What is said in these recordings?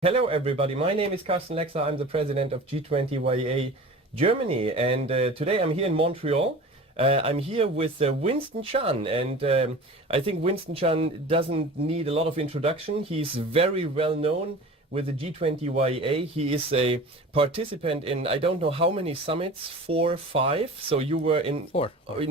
Hello everybody, my name is Carsten Lexa. I'm the president of G20 YEA Germany, and today I'm here in Montreal. I'm here with Winston Chan, and I think Winston Chan doesn't need a lot of introduction. He's very well known with the G20 YEA. He is a participant in I don't know how many summits, 4 or 5. So you were in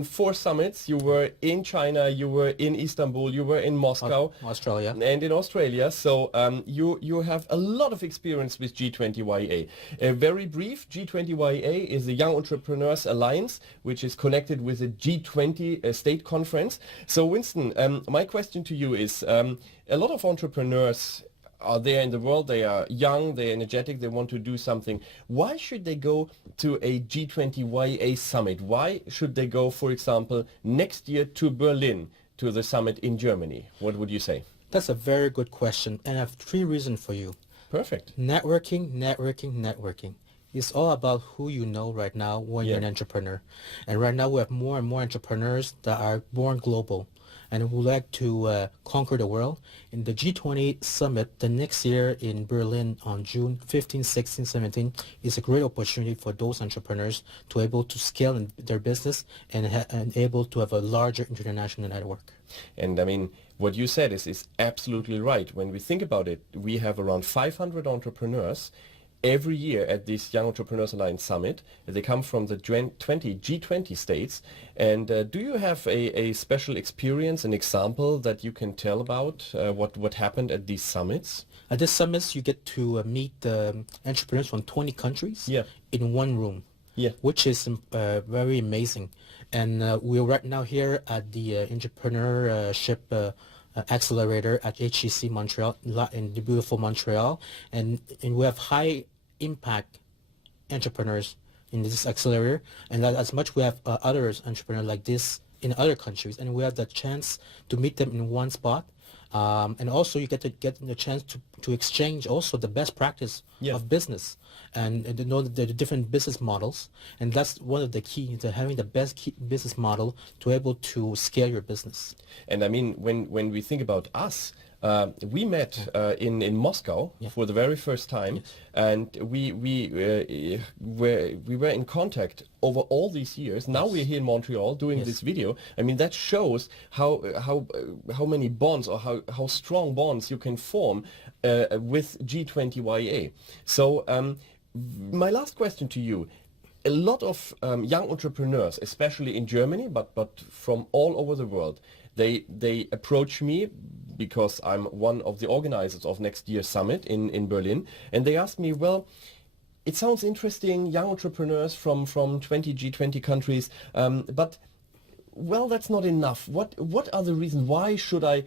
four summits. You were in China, you were in Istanbul, you were in Moscow, Australia, and in Australia. So you have a lot of experience with G20 YEA. Very brief, G20 YEA is the Young Entrepreneurs Alliance, which is connected with the G20 State Conference. So Winston, my question to you is, a lot of entrepreneurs are there in the world. They are young, they're energetic, they want to do something. Why should they go to a G20 YEA summit? Why should they go, for example, next year to Berlin, to the summit in Germany? What would you say? That's a very good question, and I have 3 reasons for you. Perfect. Networking, networking, networking. It's all about who you know right now when you're an entrepreneur. And right now we have more and more entrepreneurs that are born global and who like to conquer the world. In the G20 Summit, the next year in Berlin on June 15, 16, 17, is a great opportunity for those entrepreneurs to able to scale in their business and able to have a larger international network. And I mean, what you said is absolutely right. When we think about it, we have around 500 entrepreneurs every year at this Young Entrepreneurs Alliance Summit. They come from the G20 states. And do you have a special experience, an example that you can tell about what happened at these summits? At these summits, you get to meet entrepreneurs from 20 countries in one room, which is very amazing. And we're right now here at the Entrepreneurship Accelerator at HEC Montreal, in the beautiful Montreal, and we have high impact entrepreneurs in this accelerator, and as much we have other entrepreneurs like this in other countries, and we have the chance to meet them in one spot, and also you get the chance to exchange also the best practice of business and to know the different business models, and that's one of the keys to having the best business model to able to scale your business. And I mean, when we think about us, we met in Moscow for the very first time, and we were in contact over all these years. Now we're here in Montreal doing this video. I mean, that shows how many bonds or how strong bonds you can form with G20 YEA. So my last question to you. A lot of young entrepreneurs, especially in Germany, but from all over the world, they approach me because I'm one of the organizers of next year's summit in Berlin, and they ask me, well, it sounds interesting, young entrepreneurs from 20 G20 countries, but well, that's not enough. What are the reasons? Why should I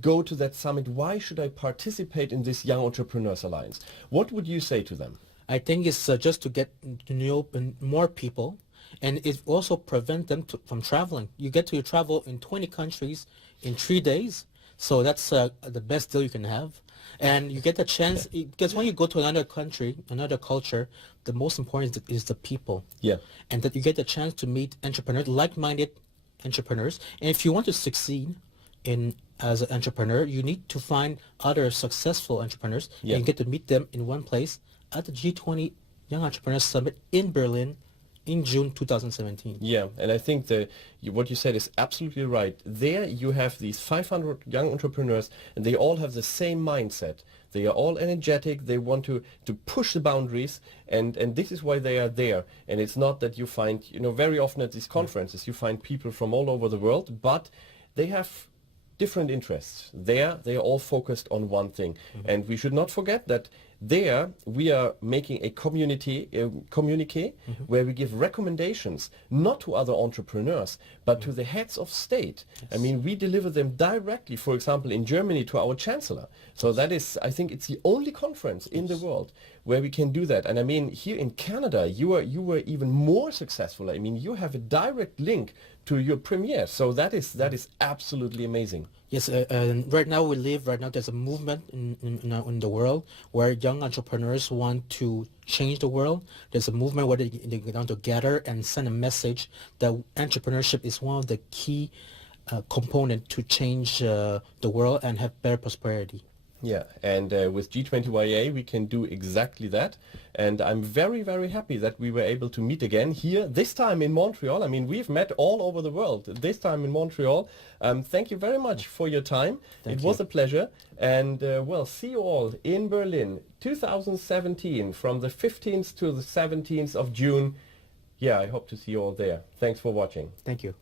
go to that summit? Why should I participate in this Young Entrepreneurs Alliance? What would you say to them? I think it's just to get to know more people, and it also prevents them from traveling. You get to travel in 20 countries in 3 days, so that's the best deal you can have. And you get the chance, because when you go to another country, another culture, the most important is the people. And that you get the chance to meet entrepreneurs, like-minded entrepreneurs. And if you want to succeed as an entrepreneur, you need to find other successful entrepreneurs, and you get to meet them in one place at the G20 Young Entrepreneurs Summit in Berlin in June 2017. Yeah, and I think what you said is absolutely right. There you have these 500 young entrepreneurs, and they all have the same mindset. They are all energetic. They want to push the boundaries, and this is why they are there. And it's not that you find, very often at these conferences, you find people from all over the world, but they have different interests. There, they are all focused on one thing. And we should not forget that there we are making a communique where we give recommendations not to other entrepreneurs but to the heads of state. I mean, we deliver them directly, for example, in Germany to our chancellor. So that is, I think it's the only conference in the world where we can do that. And I mean, here in Canada, you were even more successful. I mean, you have a direct link to your premier. So that is absolutely amazing. Yes, right now there's a movement in the world where young entrepreneurs want to change the world. There's a movement where they want to gather and send a message that entrepreneurship is one of the key components to change the world and have better prosperity. Yeah, and with G20 YEA we can do exactly that, and I'm very, very happy that we were able to meet again here, this time in Montreal. I mean, we've met all over the world, this time in Montreal. Thank you very much for your time. It was a pleasure, and well, see you all in Berlin 2017 from the 15th to the 17th of June. Yeah, I hope to see you all there. Thanks for watching. Thank you.